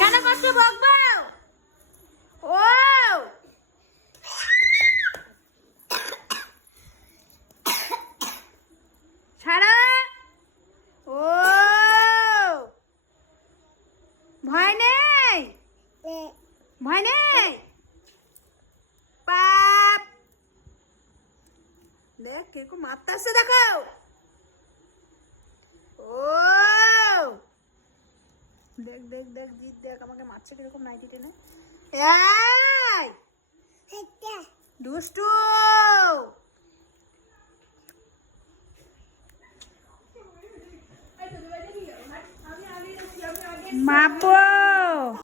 কেন করছো বকবো? ও ছাড়া। ও ভয় নেই, ভয় নেই। পাপ দেখ কিরকম মারতে আসছে দেখো। ও দেখ দেখ দেখ জিৎ দেখ আমাকে মারছে কিরকম নাইটি টেনে। এই দুষ্টু। মাপো